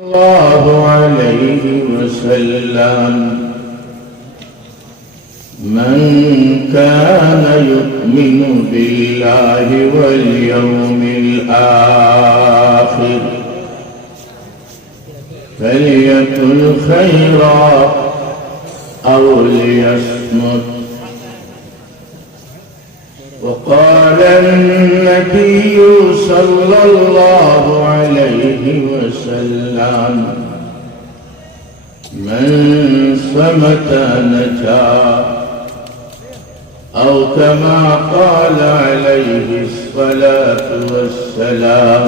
الله عليه وسلم من كان يؤمن بالله واليوم الآخر فليقل خيرا أو ليصمت. وقال النبي صلى الله عليه وسلم من صمت نجا أو كما قال عليه الصلاة والسلام.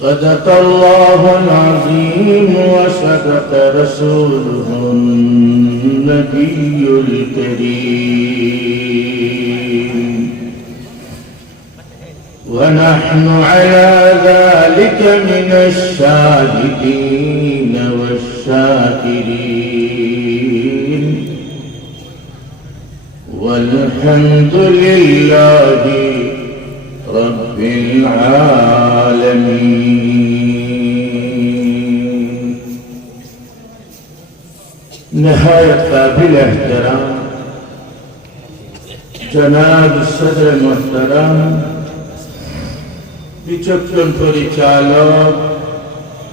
صدق الله العظيم وصدق رسوله النبي الكريم ونحن على ذلك من الشاهدين والشاكرين والحمد لله رب العالمين. نهاية قابل احترام जनाब सदर मोहतरम বিচক্ষণ পরিচালক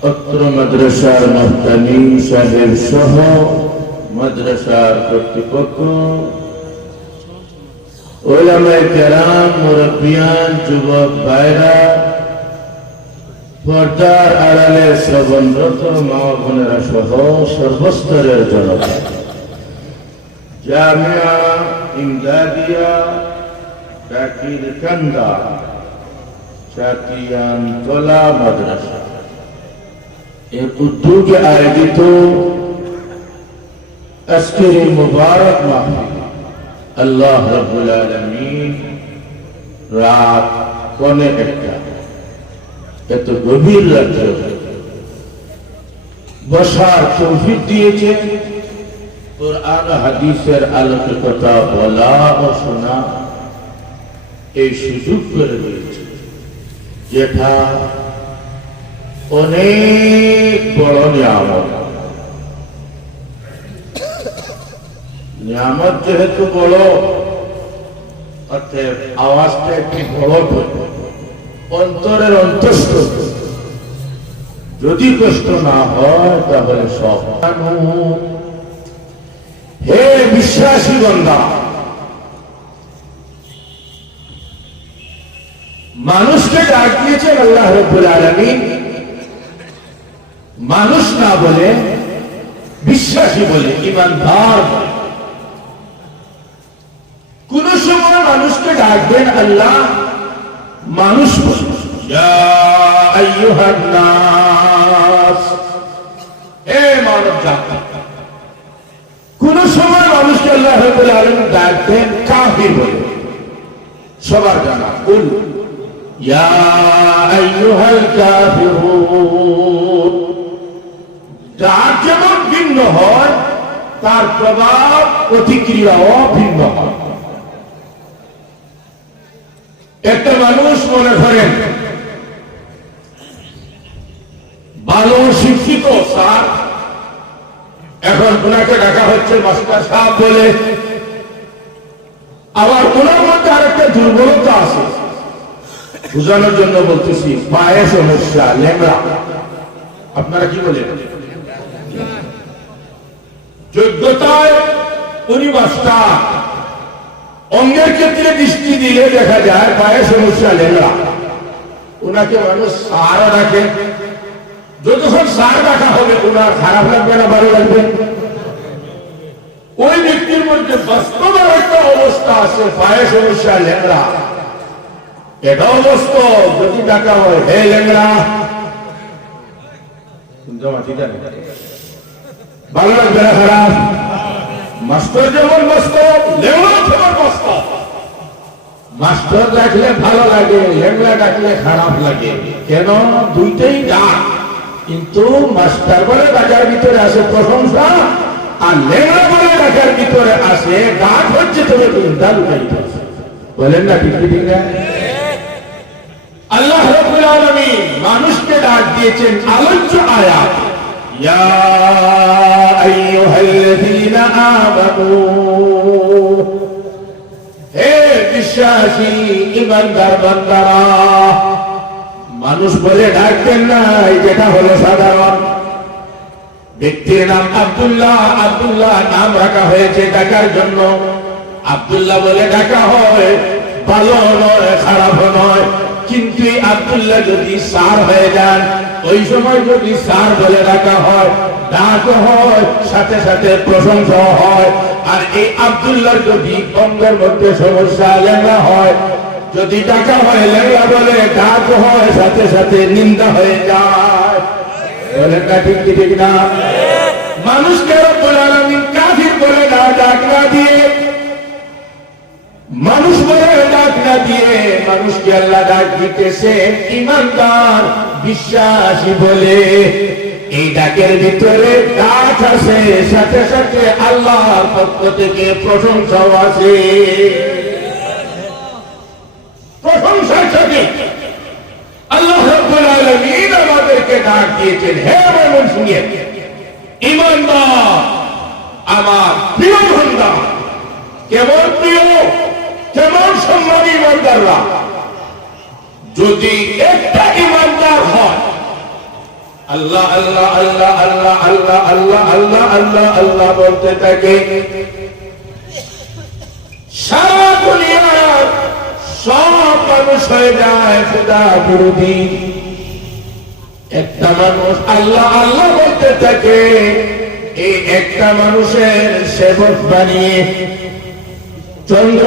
অত্র মাদ্রাসার মুহতামিম সাহেব সহ মাদ্রাসার কর্তৃপক্ষ, উলামায়ে কেরাম, মুরব্বিয়ান, যুবক ভাইরা, পর্দার আড়ালে শ্রবণরত মা বোনেরা সহ সর্বস্তরের জনতা, জামিয়া ইমদাদিয়া টাকিরকান্দা চাতিয়ানতলা মাদ্রাসা এর উদ্যোগে আয়োজিত আজকের এই মুবারক মাহফিল আল্লাহ রাব্বুল আলামিন রাত পৌনে একটা এত গভীর রাত্রে বসার তৌফিক দিয়েছে, কুরআন হাদিসের আলোকে কথা বলা ও শোনা এই সুযোগ করে দিয়েছে, যেটা অনেক বড় নিয়ামত। নিয়ামত যেহেতু বড়, অর্থাৎ আওয়াজটা একটু বড়, অন্তরের অন্তস্থ যদি কষ্ট না হয় তাহলে সব। হে বিশ্বাসী বান্দা, মানুষকে ডাক দিয়েছেন আল্লাহ রাব্বুল আলামিন, মানুষ না বলে বিশ্বাসী বলে, ঈমানদার বলে। কোন সময় মানুষকে ডাকবেন আল্লাহ মানুষ বলে, ইয়া আইয়ুহান নাস, হে মানব জাতি। কোন সময় মানুষকে আল্লাহ রাব্বুল আলামিন ডাকবেন কাফির বলে। সবার জানা কুল ইয়া আইয়ুহাল কাফিরুন। ডাক যেমন ভিন্ন হয়, তার প্রভাব প্রতিক্রিয়াও ভিন্ন হয়। একটা মানুষ মনে করেন ভালো শিক্ষিত স্যার, এখন ওনাকে ডাকা হচ্ছে মাস্টার সাহেব বলে। আবার ওনার মধ্যে আরেকটা দুর্বলতা আছে, বুঝানোর জন্য বলতেছি, পায়ে সমস্যা, লেংড়া। আপনারা কি বলেন? যোগ্যতায় উনি মাস্টার, অঙ্গের ক্ষেত্রে দৃষ্টি দিলে দেখা যায় পায়ে সমস্যা, লেংড়া। ওনাকে মানুষ স্যারও ডাকে। যতক্ষণ স্যার ডাকা হবে ওনার খারাপ লাগবে না ভালো লাগবে? ওই ব্যক্তির মধ্যে বাস্তবের একটা অবস্থা আছে, পায়ে সমস্যা, লেংড়া। এটাও বাস্তব। যদি ডাকা হয় হে লেংড়া, ভালো লাগবে না খারাপ? মাস্টার যেমন বাস্তব, লেংড়া যেমন বাস্তব। মাস্টার ডাকলে ভালো লাগে, লেংড়া ডাকলে খারাপ লাগে। কেন? দুইটাই ডাক, কিন্তু মাস্টার বলে ডাকার ভিতরে আছে প্রশংসা, আর লেংড়া বলে ডাকার ভিতরে আছে ডাক হচ্ছে তবে চিন্তা লুকাইতে। বলেন না ঠিক ঠিক না? আল্লাহ রাব্বুল আলামিন মানুষকে ডাক দিয়েছেন আলোচ্য আয়াত, ইয়া আইয়ুহাল্লাযীনা আমানু, হে বিশ্বাসী ঈমানদার বান্দারা। মানুষ বলে ডাকতেন না, যেটা হলো সাধারণ ব্যক্তির নাম আব্দুল্লাহ, আব্দুল্লাহ নাম রাখা হয়েছে ডাকার জন্য। আব্দুল্লাহ বলে ডাকা হয়, ভালো নয় খারাপ নয়, কিন্তু আব্দুল্লাহ যদি স্যার হয়ে যান, ওই সময় যদি স্যার বলে ডাকা হয়, ডাক হয়, সাথে সাথে প্রশংসা হয়। আর এই আব্দুল্লাহর যদি অঙ্গের মধ্যে সমস্যা লেখা হয়, যদি ডাকা হয় লেখা বলে ডাক হয়, সাথে সাথে নিন্দা হয়ে যায়। বলেন না ঠিক ঠিক না? মানুষকে রব্বুল আলামিন কাফির বলে না ডাক না দিয়ে, মানুষ বলে ডাক না দিয়ে মানুষকে আল্লাহ ডাক দিতেছে ঈমানদার বিশ্বাসী বলে। এই ডাকের ভিতরে ডাক আছে, সাথে সাথে আল্লাহর পক্ষ থেকে প্রশংসাও আছে। প্রশংসার সাথে আল্লাহ রাব্বুল আলামিন আমাদেরকে ডাক দিয়েছেন, হে মুমিন ঈমানদার, আমার প্রিয় বান্দা। কেমন প্রিয়, কেমন সম্মানী ঈমানদাররা! যদি একটা ঈমানদার হয়, আল্লাহ আল্লাহ আল্লাহ আল্লাহ আল্লাহ আল্লাহ আল্লাহ আল্লাহ আল্লাহ বলতে থাকে, সারা দুনিয়ার সব মানুষ হয়ে যায় খোদা বিরোধী। একটা মানুষ আল্লাহ আল্লাহ বলতে থাকে, এই একটা মানুষের সেবক বানিয়ে চন্দ্র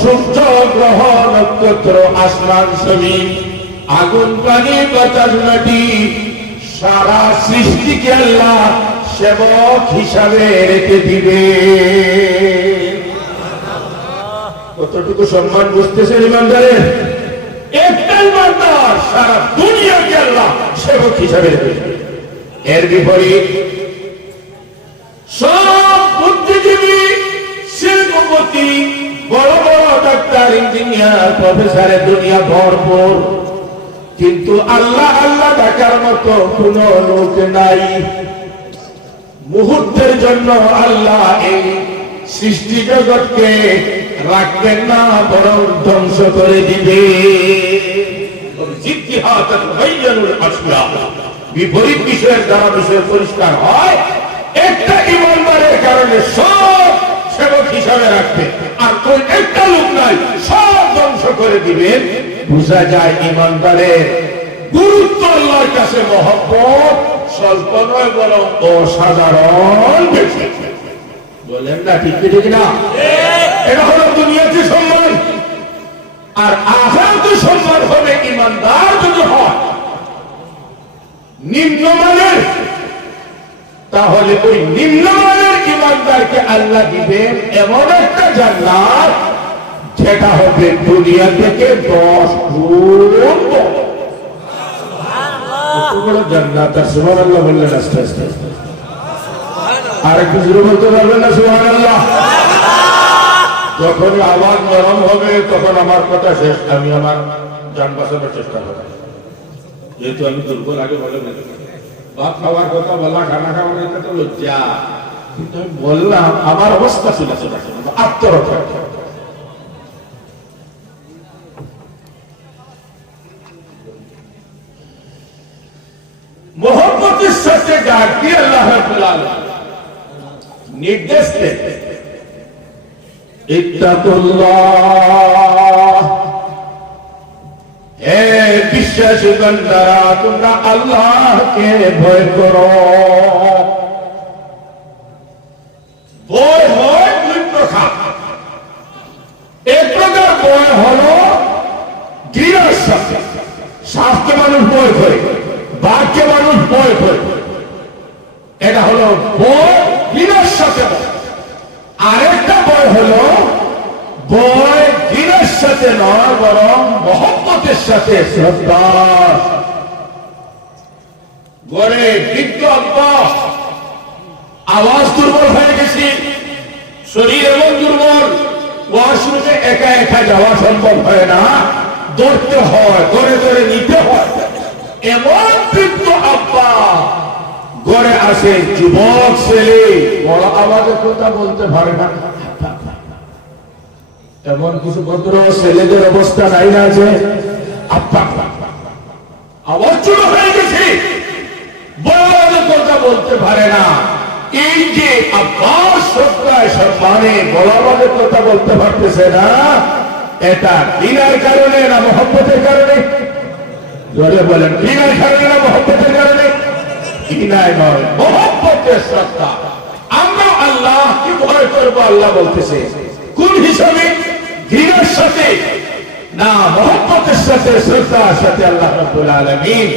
সূর্য গ্রহ নক্ষত্র আসমান জমিন আগুন পানি বাতাস মাটি সারা সৃষ্টিকে আল্লাহ সেবক হিসাবে রেখে দিবে। কতটুকু সম্মান বুঝতেছেন ঈমানদারের? একটা ঈমানদার সারা দুনিয়াকে আল্লাহ সেবক হিসাবে রেখে দিবে। এর বিপরীত সব বুদ্ধিজীবী, শিল্পপতি, বড় বড় ডাক্তার, ইঞ্জিনিয়ার, প্রফেসরের দুনিয়া ভরপুর, কিন্তু আল্লাহ আল্লাহ ডাকার মতো কোন লোক নাই। মুহূর্তের জন্য আল্লাহ এই সৃষ্টি জগৎকে রাখবেন না, বরং ধ্বংস করে দিবে। বিপরীত বিষয়ের দ্বারা বিষয় পরিষ্কার হয়। একটা ঈমানদারের কারণে সব সেবক হিসাবে রাখবে, আর কোন একটা লোক নাই, সব ধ্বংস করে দিবেন। বুঝা যায় ঈমানদারের গুরুত্ব আল্লাহর কাছে মহব্বত স্বল্প নয়, বরং অসাধারণ বেশি। বলেন না ঠিক ঠিক না? এটা হলো দুনিয়াতে সম্মান, আর আখিরাতে সম্মান হবে ঈমানদার যদি হয় নিম্নমানের, তাহলে ওই নিম্নমানের ঈমানদারকে আল্লাহ দিবেন এমন একটা জান্নাত যেটা হবে দুনিয়া থেকে 10 গুণ বড়। জান্নাত। আর সুবহানাল্লাহ বললেন আস্তে আস্তে, আর একটু জোরে বলতে পারবেন না সুবহানাল্লাহ? যখন আওয়াজ নরম হবে তখন আমার কথা শেষ, আমি আমার জান বাঁচানোর চেষ্টা করব। যেহেতু আমি দুর্বল, আগে বলে ভাত খাওয়ার কথা বলা, খানা খাওয়ার কথা তো লজ্জা, কিন্তু আমি বললাম আমার অবস্থা ছিল আত্মরক্ষা। মোহাম্মতের সাথে ডাক দিয়ে আল্লাহ রাব্বুল আলামিন নির্দেশ দেন, ইত্তাকুল্লাহ, হে বিশ্বাসী বান্দারা, তোমরা আল্লাহকে ভয় করো। ভয় হয় দুই প্রকার। এক প্রকার ভয় হলো ঘৃণার সাথে, স্বাস্থ্য মানুষ ভয় করে, বাঘকে মানুষ ভয় করে, এটা হলো ভয় ঘৃণার সাথে। আরেকটা ভয় হলো ভয় ঘৃণার সাথে নয়, বরং মহব্বতের সাথে, শ্রদ্ধা। গড়ে বৃদ্ধ অভ্যাস, আওয়াজ দুর্বল হয়ে গেছে, শরীর এমন দুর্বল, ওয়াশরুমে একা একা যাওয়া সম্ভব হয় না, ধরতে হয়, ধরে ধরে নিতে হয়। এমন বৃদ্ধ আব্বা ঘরে আসে, যুবক ছেলে বড় আওয়াজে কথা বলতে পারে না। এমন কিছু ভদ্র ছেলেদের অবস্থা নাই না যে আব্বা আওয়াজ ছোট হয়ে গেছে, বড় আওয়াজে কথা বলতে পারে না। এই যে আব্বার শ্রদ্ধায় সম্মানে বড় আওয়াজে কথা বলতে পারতেছে না, এটা বিনার কারণে না মহব্বতের কারণে? জোরে বলেন, বিনার কারণে না মহব্বতের কারণে? বিনায় নয়, মহব্বতের শ্রদ্ধা। আমরা আল্লাহকে ভয় করবো, আল্লাহ বলতেছে কোন হিসাবে? ঘৃণার সাথে না, মহব্বতের সাথে, শ্রদ্ধার সাথে। আল্লাহ রাব্বুল আলামিন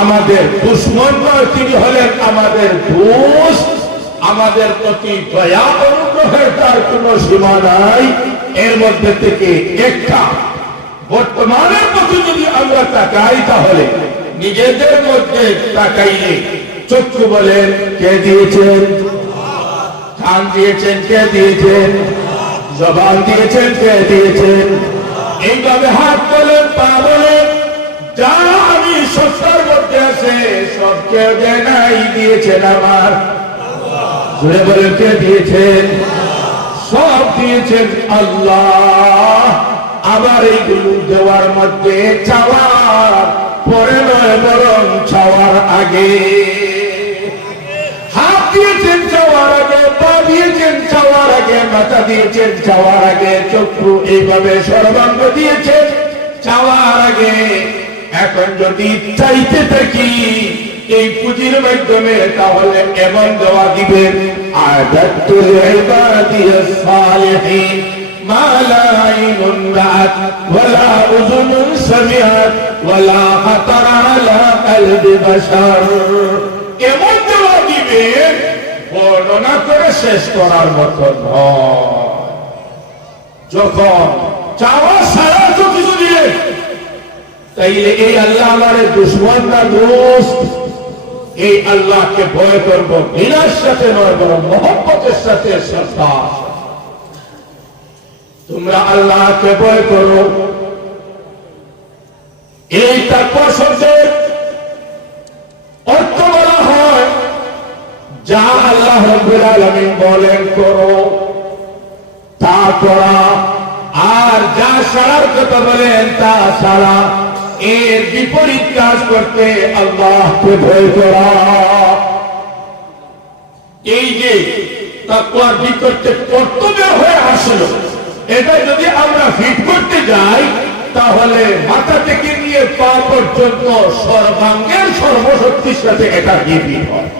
আমাদের দুশমন নয়, তিনি হলেন আমাদের দোস্ত। আমাদের প্রতি দয়া অনুগ্রহের তার কোন সীমা নাই। এর মধ্যে থেকে একটা বর্তমানের প্রতি যদি আমরা তাকাই, তাহলে নিজেদের মধ্যে তাকাইলে চক্ষু বলেন কে দিয়েছেন, কান দিয়েছেন কে দিয়েছেন, জবান দিয়েছেন কে দিয়েছেন, এইভাবে হাত বলেন, পা বলেন, যা আমি সত্তার মধ্যে আছে সব কেউ দেয় নাই, দিয়েছেন আমার। জুড়ে বলেন কে দিয়েছেন? সব দিয়েছেন আল্লাহ। আবার এইগুলো দেওয়ার মধ্যে চাওয়ার পরে নয়, বরং চাওয়ার আগে। হাত দিয়েছেন চাওয়ার আগে, পা দিয়েছেন চাওয়ার আগে, মাথা দিয়েছেন চাওয়ার আগে, চক্ষু এইভাবে সর্বাঙ্গ দিয়েছেন চাওয়ার আগে। এখন যদি চাইতে থাকি এই পুঁজির মাধ্যমে, তাহলে এমন দোয়া দিবেন, আদাতুল ইবাদিয়াস সালিহিন মা লা আইনুন রাআত ওয়ালা উযুনুন সামিআত ওয়ালা খাতারা আলা কলবি বাশার। এমন দোয়া দিবেন বর্ণনা করে শেষ করার মতো নয়। যখন চাওয়া সারা কিছু দিলেন, তাইলে এই আল্লাহ আমার দুশমন না দোস্ত? এই আল্লাহকে ভয় করব বিনার সাথে নয়, বরং মহব্বতের সাথে, শ্রদ্ধা। তোমরা আল্লাহকে ভয় করো। এই তাকওয়া শব্দের অর্থ বলা হয় যা আল্লাহ রাব্বুল আলামিন বলেন করো তা করা, আর যা ছাড়ার কথা বলেন তা ছাড়া। এর বিপরীত কাজ করতে আল্লাহকে ভয় করা। এই যে তাকওয়ার ভিতরতে কর্তব্য হয়ে আসলো, এটা যদি আমরা ফিট করতে যাই, তাহলে মাথা থেকে নিয়ে পা পর্যন্ত সর্বাঙ্গের সর্বশক্তির সাথে এটা গিয়ে হয়।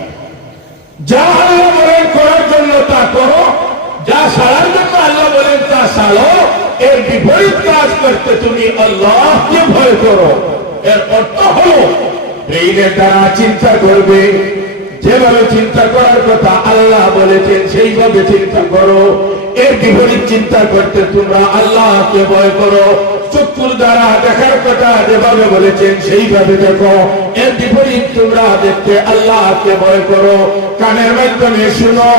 যা আল্লাহ বলেন করার জন্য তা করো, যা ছাড়ার জন্য আল্লাহ বলেন তা ছাড়ো। এর বিপরীত কাজ করতে তুমি আল্লাহকে ভয় করো। এর অর্থ হলো ব্রেইনের দ্বারা চিন্তা করবে, যেভাবে চিন্তা করার কথা আল্লাহ বলেছেন সেইভাবে চিন্তা করো। এর বিপরীত চিন্তা করতে তোমরা আল্লাহকে ভয় করো। চক্ষুর দ্বারা দেখার কথা যেভাবে বলেছেন সেইভাবে দেখো। এর বিপরীত তোমরা দেখতে আল্লাহকে ভয় করো। কানের মাধ্যমে শুনো,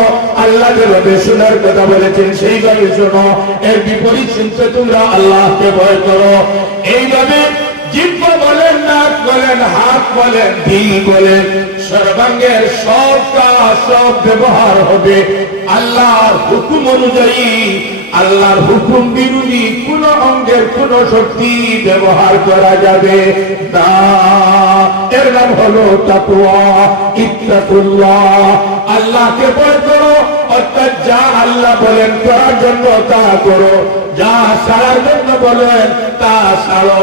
আল্লাহ যেভাবে শোনার কথা বলেছেন সেইভাবে শোনো। এর বিপরীত শুনতে তোমরা আল্লাহকে ভয় করো। এইভাবে জিহ্বা বলেন, নাক বলেন, হাত বলেন, দিল বলেন, সর্বাঙ্গের সব কাজ, সব ব্যবহার হবে আল্লাহর হুকুম অনুযায়ী। আল্লাহর হুকুম বিরোধী কোন অঙ্গের কোন শক্তি ব্যবহার করা যাবে না। এর নাম হলো তাকওয়া। ইত্তাকুল্লাহ, আল্লাহকে ভয় করো। অর্থাৎ যা আল্লাহ বলেন করার জন্য তা করো, যা ছাড়ার জন্য বলেন তা ছাড়ো।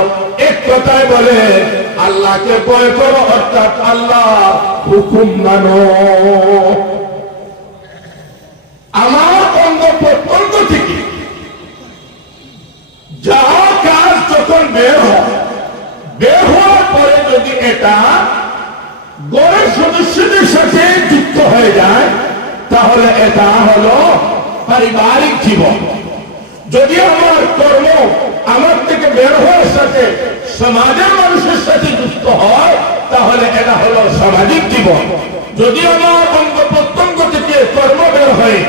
এক কথায় বলে আল্লাহকে ভয় করো, অর্থাৎ আল্লাহ হুকুম মানো। আমার অঙ্গ প্রত্যঙ্গ থেকে যা কাজ যখন বের হয়, বের হওয়ার পরে যদি এটা গড়ের সদস্যদের সাথে যুক্ত হয়ে যায়, তাহলে এটা হলো পারিবারিক জীবন। যদি আমার কর্ম আমার থেকে বের হওয়ার সাথে সমাজের মানুষের সাথে যুক্ত হয়, তাহলে এটা হলো সামাজিক জীবন। যদি আমার অঙ্গ প্রত্যঙ্গ থেকে কর্ম বের হয়ে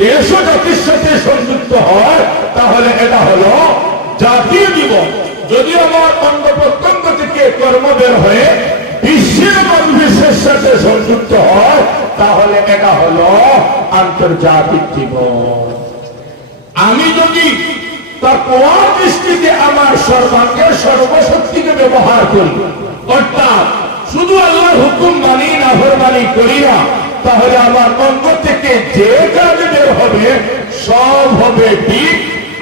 দেশ ও জাতির সাথে সংযুক্ত হয়, তাহলে এটা হলো জাতীয় জীবন। যদি আমার অঙ্গ প্রত্যঙ্গ থেকে কর্ম বের হয়ে বিশ্বের মানুষের সাথে সংযুক্ত হয়, তাহলে এটা হলো আন্তর্জাতিক জীবন। আমি যদি তাকওয়ার দৃষ্টিতে আমার সর্বাঙ্গের সর্বশক্তিকে ব্যবহার করি, অর্থাৎ শুধু আল্লাহর হুকুম মানি নাফরমানি করি না, তাহলে আমার অঙ্গ থেকে যে কাজ বের হবে সব হবে ঠিক।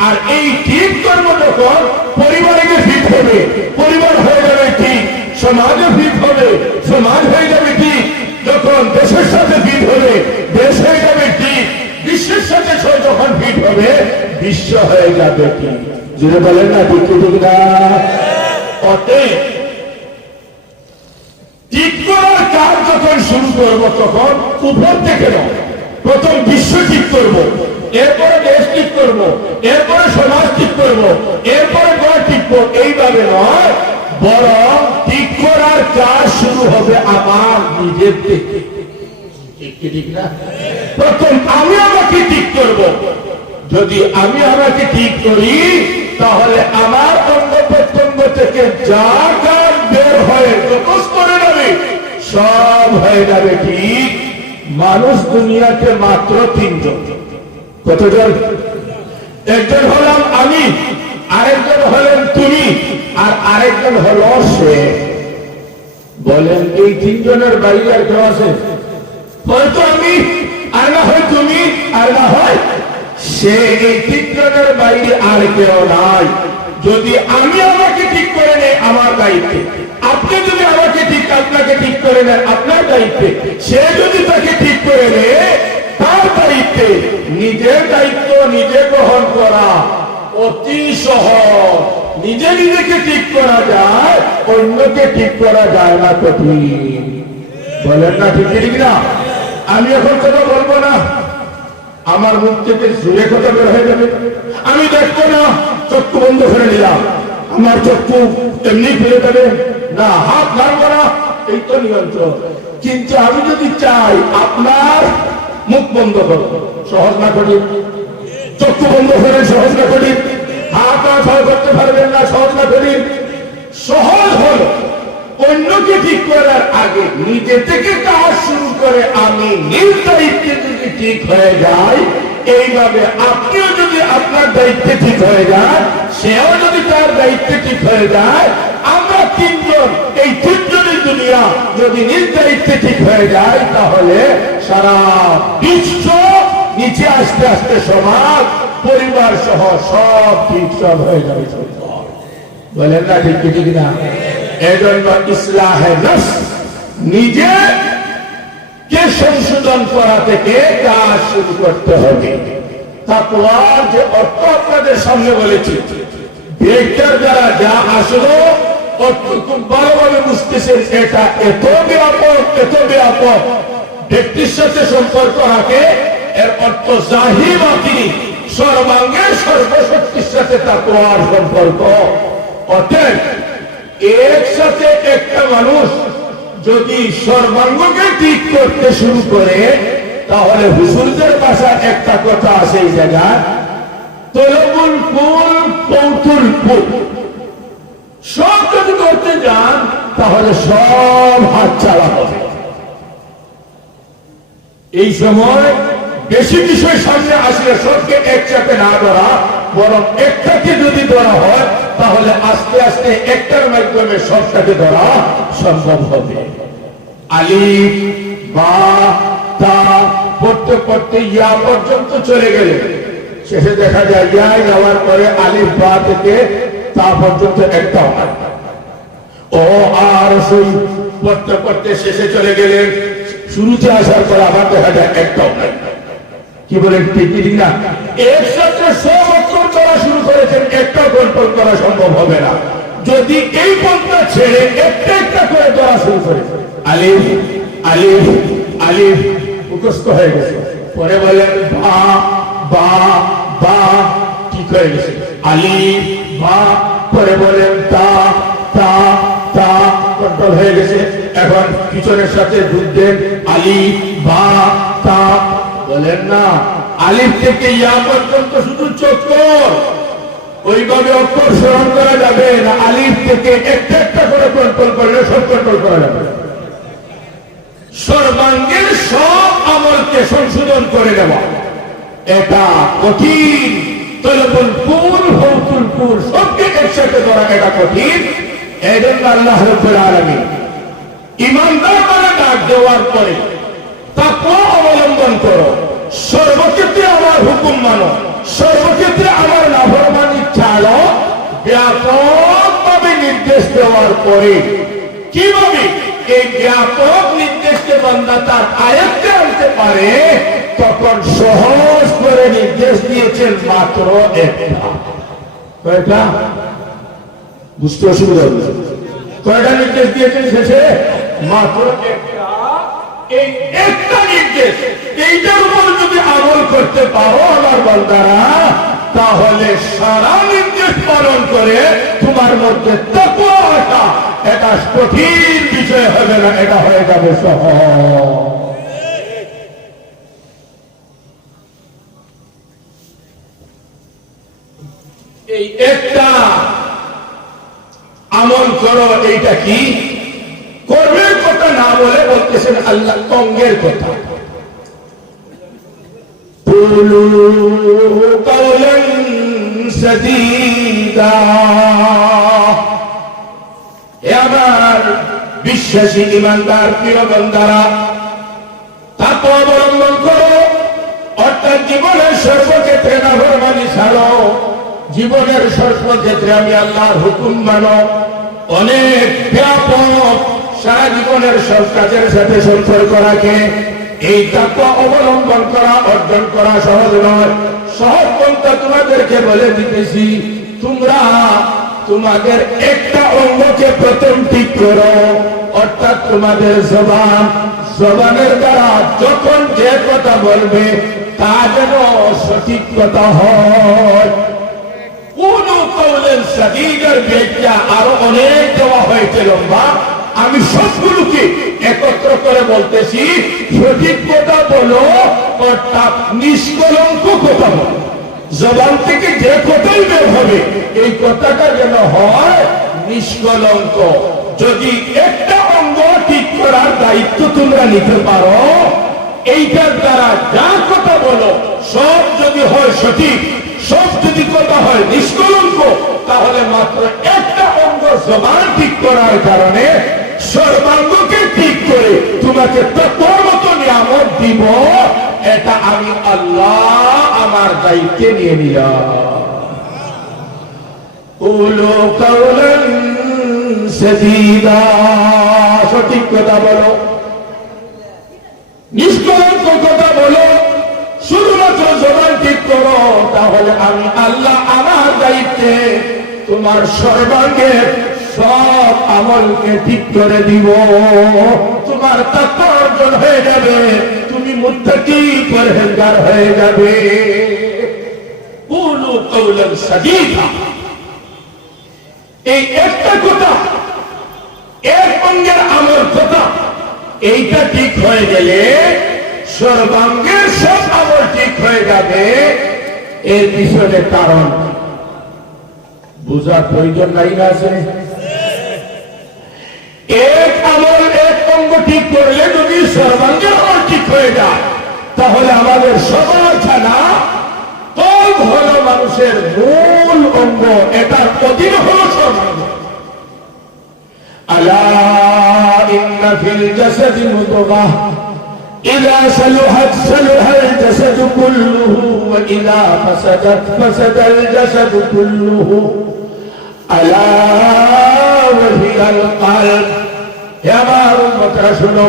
আর এই ঠিক কর্ম যখন পরিবারে ফিট হবে, পরিবার হয়ে যাবে ঠিক, সমাজে ফিট হবে, সমাজ হয়ে যাবে ঠিক, যখন দেশের সাথে ফিট হবে দেশ হয়ে যাবে ঠিক, বিশ্বের সাথে যখন ফিট হবে বিশ্ব হয়ে যাবে ঠিক। যদি বলেন না ঠিক ঠিক না? অতএব ঠিক করার কাজ যখন শুরু করবো তখন উপর থেকে নয়, প্রথম বিশ্ব ঠিক করব, এরপরে দেশ ঠিক করব, এরপরে সমাজ ঠিক করব, এরপরে গড় ঠিক করব, এইভাবে নয়, বরং ঠিক করার কাজ শুরু হবে আমার নিজের থেকে। ঠিক না? প্রথম আমি আমাকে ঠিক করব। যদি আমি আমাকে ঠিক করি, তাহলে আমার অঙ্গ প্রত্যঙ্গ থেকে যা কাজ বের হয়ে যত করে যাবে সব হয়ে যাবে ঠিক। মানুষ দুনিয়াতে মাত্র তিনজন। কতজন? একজন হলাম আমি, আরেকজন হলেন তুমি, আর আরেকজন হলো সে। বলেন এই তিনজনের বাইরে আর কেউ আছে? হয়তো আমি, আর না হয় তুমি, আর না হয় সে। এই তিনজনের বাইরে আর কেউ নাই। যদি আমি আমাকে ঠিক করে নেই আমার দায়িত্বে, আপনি যদি আমাকে ঠিক আপনাকে ঠিক করে নেন আপনার দায়িত্বে, সে যদি তাকে ঠিক করে নেয় তার দায়িত্বে, নিজের দায়িত্ব নিজে গ্রহণ করা অতি সহজ। নিজে নিজেকে ঠিক করা যায়, অন্যকে ঠিক করা যায় না কঠিন। বলেন না ঠিক ঠিক না? আমি এখন কথা বলবো না, আমার মুখ থেকে জোরে কথা বের হয়ে যাবে। আমি দেখবো না, চক্ষু বন্ধ করে নিলাম, আমার চক্ষু এমনি ফিরে যাবে না, হাত নাড়বো না, এই তো নিয়ন্ত্রণ। কিন্তু আমি যদি চাই আপনার মুখ বন্ধ করো, সহজ না করি? চক্ষু বন্ধ করে সহজ না করি? হাত না সহজ করতে পারবেন না, সহজ না করি? সহজ হলো অন্যকে ঠিক করার আগে নিজে থেকে কাজ শুরু করে আমি নিজ দায়িত্বে যদি ঠিক হয়ে যাই, এইভাবে আপনিও যদি আপনার দায়িত্বে ঠিক হয়ে যায়, সেও যদি তার দায়িত্বে ঠিক হয়ে যায়, আমরা তিনজন, এই তিনজনের দুনিয়া যদি নিজ দায়িত্বে ঠিক হয়ে যায়, তাহলে সারা বিশ্ব নিচে আস্তে আস্তে সমাজ পরিবার সহ সব ঠিক সব হয়ে যাবে। বলেন না ঠিক ঠিক না? এজন্য ইসলাহে নফস, নিজে কে সংশোধন করা থেকে কাজ শুরু করতে হবে। তাকওয়ার যে অর্থ আপনাদের সামনে বলেছি, ব্যক্তির দ্বারা যা আসলো অর্থ খুব ভালোভাবে বুঝতেছেন। এটা এত ব্যাপক, এত ব্যাপক, ব্যক্তির সাথে সম্পর্ক রাখে। এর অর্থ জাহির বাতিনি, সর্বাঙ্গের সর্বশক্তির সাথে তাকওয়ার সম্পর্ক। অতএব একসাথে একটা মানুষ যদি সর্বাঙ্গকে ঠিক করতে শুরু করে, তাহলে হুজুরদের ভাষায় একটা কথা আছে এই জায়গায়, তলবুল কুল কৌতুল কুল। সব যদি করতে যান তাহলে সব হাত চালা হবে। এই সময় বেশি বিষয় সামনে আসলে সবকে একসাথে না ধরা, বরং একটাকে যদি ধরা হয় তাহলে আস্তে আস্তে একটার মাধ্যমে সবটাকে ধরা সম্ভব হবে। আলিফ বা তা পড়তে পড়তে ইয়া পর্যন্ত চলে গেলে শেষে দেখা যায় ইয়ায় যাওয়ার পরে আলিফ বা থেকে তা পর্যন্ত একটা হয়। ও আর সুই পড়তে পড়তে শেষে চলে গেলে শুরুতে আসার পর আবার দেখা যায় একটা হয়। কি বলেন ঠিক না? একসাথে সব অক্ষর করা শুরু করেছেন, একটা কন্ট্রোল করা সম্ভব হবে না। যদি এই পন্থা ছেড়ে একটা একটা করে ধরা শুরু করে, আলিফ আলিফ আলিফ মুখস্থ হয়ে গেছে, পরে বলেন বা বা বা, ঠিক হয়ে গেছে, আলিফ বা, পরে বলেন তা তা তা, কন্ট্রোল হয়ে গেছে। এখন পিছনের সাথে দুধ দেন, আলিফ বা তা। বলেন না আলিফ থেকে ইয়া পর্যন্ত শুধু চক্কর, ওইভাবে অক্ষর স্মরণ করা যাবে না, আলিফ থেকে একটা একটা করে কন্ট্রোল করলে সব কন্ট্রোল করা যাবে। সর্বাঙ্গের সব আমলকে সংশোধন করে দেওয়া এটা কঠিন। তলবুল কুল হৌতুল কুল সবকে একসাথে করা এটা কঠিন। এই জন্য আল্লাহ রাব্বুল আলামিন ইমানদার মানে ডাক দেওয়ার পরে তাকওয়া অবলম্বন করো, সর্বক্ষেত্রে আমার হুকুম মানো, সর্বক্ষেত্রে আমার নাফরমানি ছাড়ো, ব্যাপকভাবে নির্দেশ দেওয়ার পরে কিভাবে এই ব্যাপক নির্দেশকে বান্দা তার আয়ত্তে আনতে পারে, তখন সহজ করে নির্দেশ দিয়েছেন মাত্র একটা। কয়টা? বুঝতে অসুবিধা হচ্ছে। কয়টা নির্দেশ দিয়েছেন শেষে? মাত্র একটা। এই একটা নির্দেশ, এইটার উপর যদি আমল করতে পারো আমার বান্দারা, তাহলে সারা নির্দেশ পালন করে তোমার মধ্যে তাকওয়া আসা এটা কঠিন বিষয় হবে না, এটা হয়ে যাবে সহজ। এই একটা আমল করো, এইটা কি কর্মের কথা না বলে বলতেছেন আল্লাহ অঙ্গের কথা। কওলান সাদীদা, আমার বিশ্বাসী ইমানদার প্রিয় বান্দারা, তাকওয়া অবলম্বন করো, অর্থাৎ জীবনের সর্বক্ষেত্রে নাফরমানি ছাড়ো, জীবনের সর্বক্ষেত্রে আমি আল্লাহর হুকুম মানো। অনেক ব্যাপক, সারা জীবনের সব কাজের সাথে সম্পর্ক রাখে। এই তাকওয়া অবলম্বন করা, অর্জন করা সহজ নয়। সহজ পন্থা তোমাদেরকে বলে দিতেছি, তোমরা তোমাদের একটা অঙ্গকে প্রথম ঠিক করো, অর্থাৎ তোমাদের জবান। জবানের দ্বারা যখন যে কথা বলবে তা যেন সঠিক কথা হয়। কোন কওলেন সাদীদের ব্যাখ্যা আরো অনেক দেওয়া হয়েছে লম্বা, আমি সবগুলোকে একত্র করে বলতেছি। সঠিক কথা বলো, অর্থাৎ নিষ্কলঙ্ক কথা বলো। জবান থেকে যে কথাই বের হবে এই কথাটা যেন হয় নিষ্কলঙ্ক। যদি একটা অঙ্গ ঠিক করার দায়িত্ব তোমরা নিতে পারো, এইটার দ্বারা যা কথা বলো সব যদি হয় সঠিক, সব যদি কথা হয় নিষ্কলঙ্ক, তাহলে মাত্র একটা অঙ্গ জবান ঠিক করার কারণে সর্বাঙ্গকে ঠিক করে তোমাকে তত্ত্বর মতো নিয়ামত দিব। এটা আমি আল্লাহ আমার দায়িত্বে নিয়ে নিলাম। কুলু কাওলান সাদীদা, সঠিক কথা বলো, নিষ্কলঙ্ক কথা বলো, শুধুমাত্র জবান ঠিক করো, তাহলে আমি আল্লাহ আমার দায়িত্বে তোমার সর্বাঙ্গের সব আমলকে ঠিক করে দিব। তোমার তাকওয়া অর্জন হয়ে যাবে, তুমি মুত্তাকি পরহেজগার হয়ে যাবে। কুলু কাওলান সাদীদা, এই একটা কথা, এক অঙ্গের আমল কথা, এইটা ঠিক হয়ে গেলে সর্বাঙ্গের সব আমল ঠিক হয়ে যাবে। এর পিছনে কারণ বুঝার প্রয়োজন নাই না আছে? এক আমল, এক অঙ্গ ঠিক করলে যদি সর্বাঙ্গের আমল ঠিক হয়ে যায়, তাহলে আমাদের সবার জানা ত্বক হলো মানুষের মূল অঙ্গ, এটার অধীন হলো সর্বাঙ্গ। আলা ইন্না ফিল জাসাদি মুদগাহ ইযা সালুহাত সালুহাল জাসাদু কুল্লুহু ওয়া ইযা ফাসাদাত ফাসাদাল জাসাদু কুল্লুহু আলা ওয়া হিয়াল কলব। হে আমার উম্মতরা শোনো,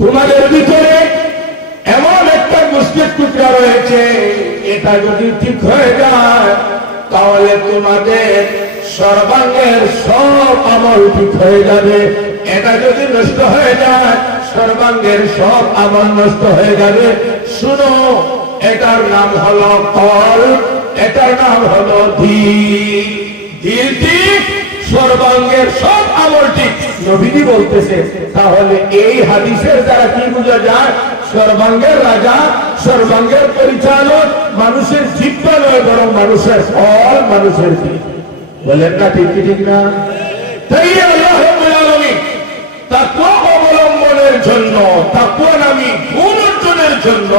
তোমাদের ভিতরে এমন একটা গোষ্ঠীর টুকরা রয়েছে, এটা যদি ঠিক হয়ে যায় তাহলে তোমাদের সর্বাঙ্গের সব আমল ঠিক হয়ে যাবে। এটা যদি নষ্ট হয়ে যায় সর্বাঙ্গের সব আমল নষ্ট হয়ে যাবে। শুনো, এটার নাম হলো কল, এটার নাম হলো দিল। দিল ঠিক, সর্বাঙ্গের সব আমল ঠিক, নবীজি বলতেছে। তাহলে এই হাদিসের দ্বারা কি বোঝা যায়? সর্বাঙ্গের রাজা, সর্বাঙ্গের পরিচালক মানুষের জিব্বা নয়, বরং মানুষের ফল মানুষের দিক। বলেন না ঠিক কি ঠিক না? তাই আল্লাহ রাব্বুল আলামিন তাকওয়া অবলম্বনের জন্য, তাকওয়া নামী গুণ অর্জনের জন্য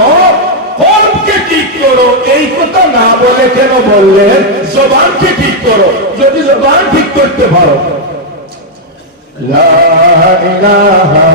কলবকে ঠিক করো এই কথা না বলে কেন বললেন জবানকে ঠিক করো? যদি জবান ঠিক করতে পারো, লা ইলাহা